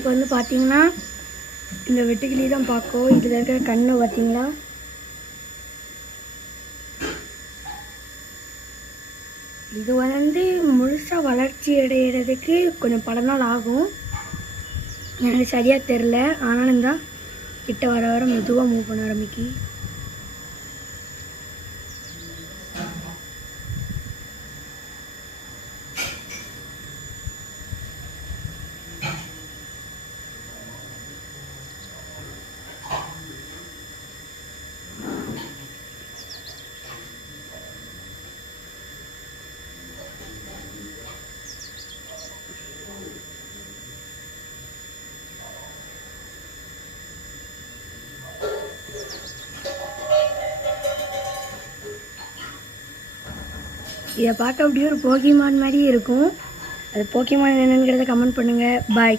இன்றைக்கி வந்து பார்த்திங்கன்னா இந்த வெட்டுக்கிளி தான் பார்க்கும். இதில் இருக்கிற கண்ணு பார்த்திங்களா, இது வந்து முழுசாக வளர்ச்சி அடைகிறதுக்கு கொஞ்சம் பல நாள் ஆகும். எனக்கு சரியாக தெரில. ஆனாலும் தான் கிட்ட வர வர மெதுவாக மூவ் பண்ண ஆரம்பிக்கு. இதை பார்க்க அப்படியே ஒரு போக்கிமான் மாதிரி இருக்கும். அது போக்கிமான் என்னங்கிறத கமெண்ட் பண்ணுங்கள். பாய்.